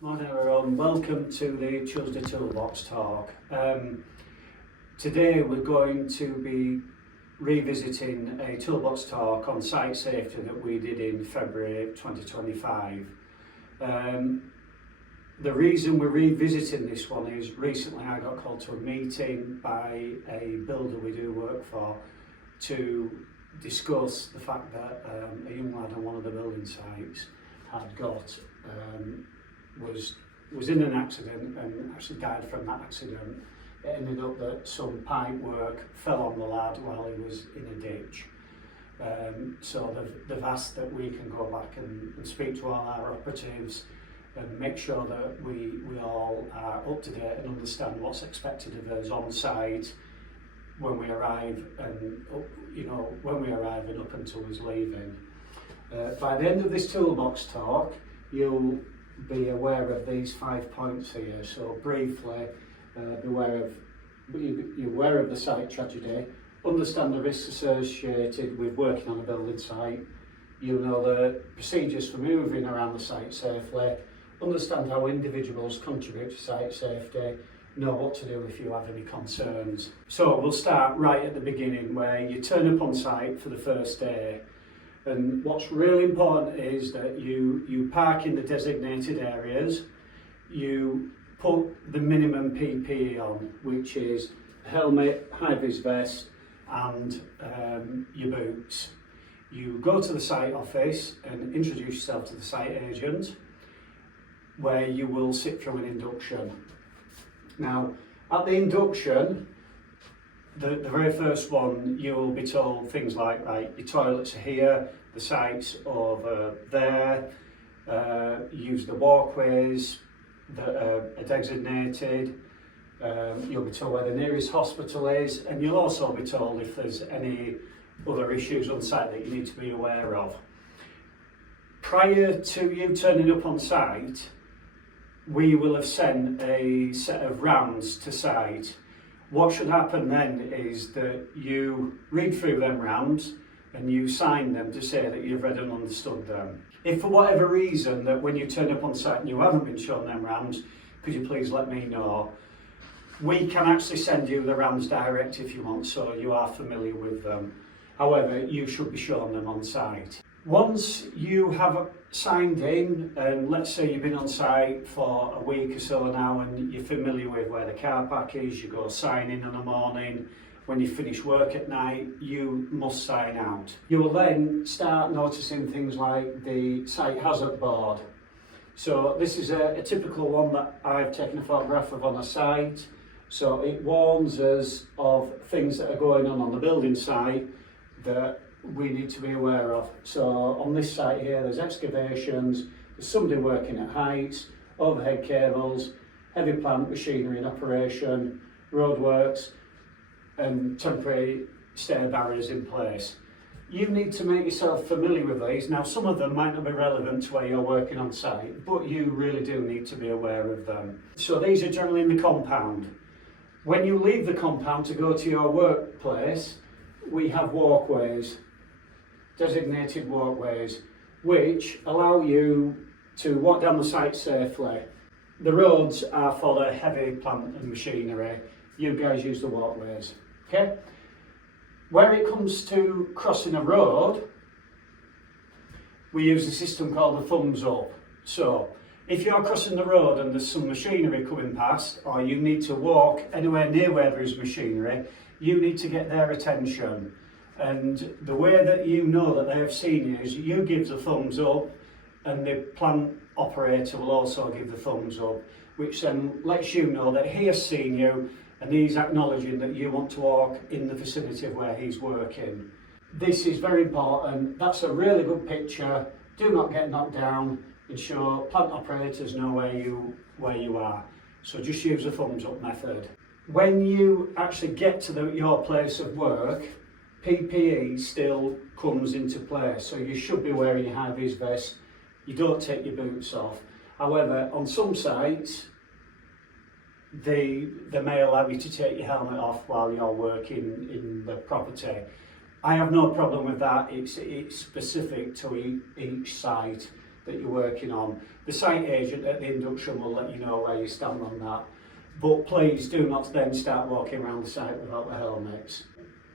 Morning everyone, welcome to the Tuesday Toolbox Talk. Today we're going to be revisiting a Toolbox Talk on site safety that we did in February 2025. The reason we're revisiting this one is recently I got called to a meeting by a builder we do work for to discuss the fact that a young lad on one of the building sites had was in an accident and actually died from that accident. It ended up that some pipe work fell on the lad while he was in a ditch. So they've asked that we can go back and speak to all our operatives and make sure that we all are up to date and understand what's expected of us on site when we arrive and up until he's leaving. By the end of this Toolbox Talk, you'll be aware of these 5 points here. So briefly, you're aware of the site tragedy, understand the risks associated with working on a building site, you'll know the procedures for moving around the site safely, understand how individuals contribute to site safety, know what to do if you have any concerns. So we'll start right at the beginning where you turn up on site for the first day. And what's really important is that you park in the designated areas, you put the minimum PPE on, which is a helmet, high-vis vest and your boots. You go to the site office and introduce yourself to the site agent, where you will sit through an induction. Now, at the induction, the very first one, you will be told things like, right, your toilets are here, the site's over there, use the walkways that are designated, you'll be told where the nearest hospital is, and you'll also be told if there's any other issues on site that you need to be aware of. Prior to you turning up on site, we will have sent a set of rounds to site. What should happen then is that you read through them rounds and you sign them to say that you've read and understood them. If for whatever reason that when you turn up on site and you haven't been shown them rounds, could you please let me know? We can actually send you the rounds direct if you want, so you are familiar with them. However, you should be shown them on site. Once you have signed in, and let's say you've been on site for a week or so now and you're familiar with where the car park is, you go sign in the morning. When you finish work at night, you must sign out. You will then start noticing things like the site hazard board. So this is a typical one that I've taken a photograph of on a site. So it warns us of things that are going on the building site that we need to be aware of. So on this site here, there's excavations, there's somebody working at heights, overhead cables, heavy plant machinery in operation, roadworks, and temporary stair barriers in place. You need to make yourself familiar with these. Now, some of them might not be relevant to where you're working on site, but you really do need to be aware of them. So these are generally in the compound. When you leave the compound to go to your workplace, we have walkways, designated walkways, which allow you to walk down the site safely. The roads are for the heavy plant and machinery. You guys use the walkways, okay? Where it comes to crossing a road, we use a system called the thumbs up. So, if you're crossing the road and there's some machinery coming past, or you need to walk anywhere near where there is machinery, you need to get their attention. And the way that you know that they have seen you is you give the thumbs up, and the plant operator will also give the thumbs up, which then lets you know that he has seen you and he's acknowledging that you want to walk in the vicinity of where he's working. This is very important. That's a really good picture. Do not get knocked down. Ensure plant operators know where you are. So just use the thumbs up method. When you actually get to your place of work, PPE still comes into play, so you should be wearing your high-vis vest. You don't take your boots off. However, on some sites, they may allow you to take your helmet off while you're working in the property. I have no problem with that. It's specific to each site. that you're working on. The site agent at the induction will let you know where you stand on that. But please do not then start walking around the site without the helmets.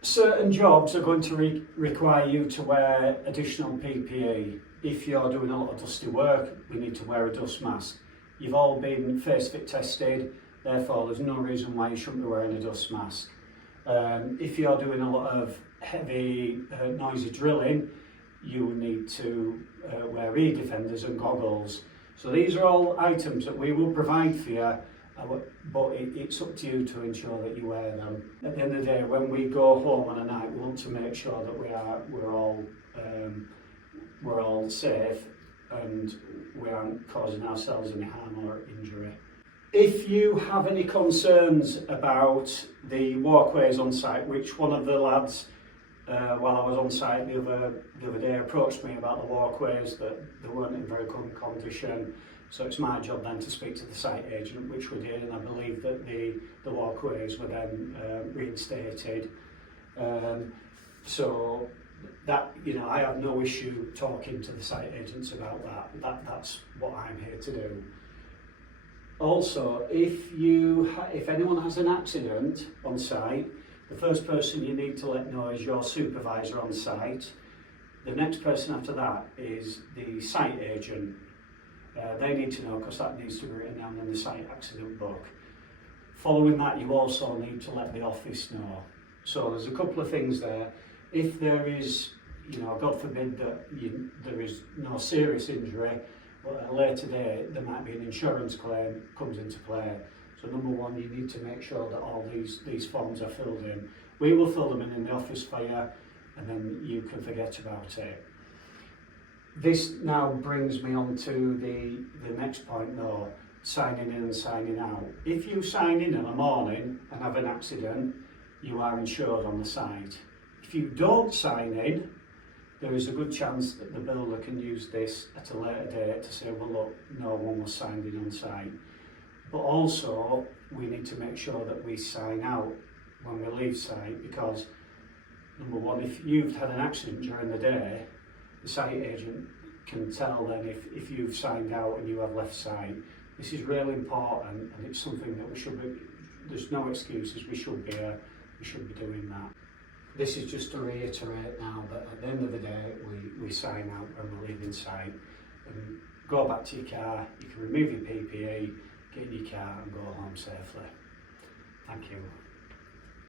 Certain jobs are going to require you to wear additional PPE. If you're doing a lot of dusty work, we need to wear a dust mask. You've all been face fit tested, therefore there's no reason why you shouldn't be wearing a dust mask. If you're doing a lot of heavy, noisy drilling, you will need to wear ear defenders and goggles. So these are all items that we will provide for you, but it's up to you to ensure that you wear them. At the end of the day, when we go home on a night, we want to make sure that we're all safe and we aren't causing ourselves any harm or injury. If you have any concerns about the walkways on site, which one of the lads while I was on site the other day approached me about the walkways, that they weren't in very good condition, so it's my job then to speak to the site agent, which we did, and I believe that the walkways were then reinstated. So that, you know, I have no issue talking to the site agents about that. That's what I'm here to do. Also, if anyone has an accident on site, the first person you need to let know is your supervisor on site. The next person after that is the site agent. They need to know, because that needs to be written down in the site accident book. Following that, you also need to let the office know. So there's a couple of things there. If there is, you know, God forbid that there is no serious injury, but at a later date there might be an insurance claim comes into play. So number one, you need to make sure that all these forms are filled in. We will fill them in the office for you, and then you can forget about it. This now brings me on to the next point though, signing in and signing out. If you sign in the morning and have an accident, you are insured on the site. If you don't sign in, there is a good chance that the builder can use this at a later date to say, well look, no one was signed in on site. But also, we need to make sure that we sign out when we leave site, because number one, if you've had an accident during the day, the site agent can tell then if you've signed out and you have left site. This is really important, and it's something that we should be, there's no excuses, we should be doing that. This is just to reiterate now that at the end of the day, we sign out when we're leaving site, and go back to your car, you can remove your PPE, get in your car and go home safely. Thank you.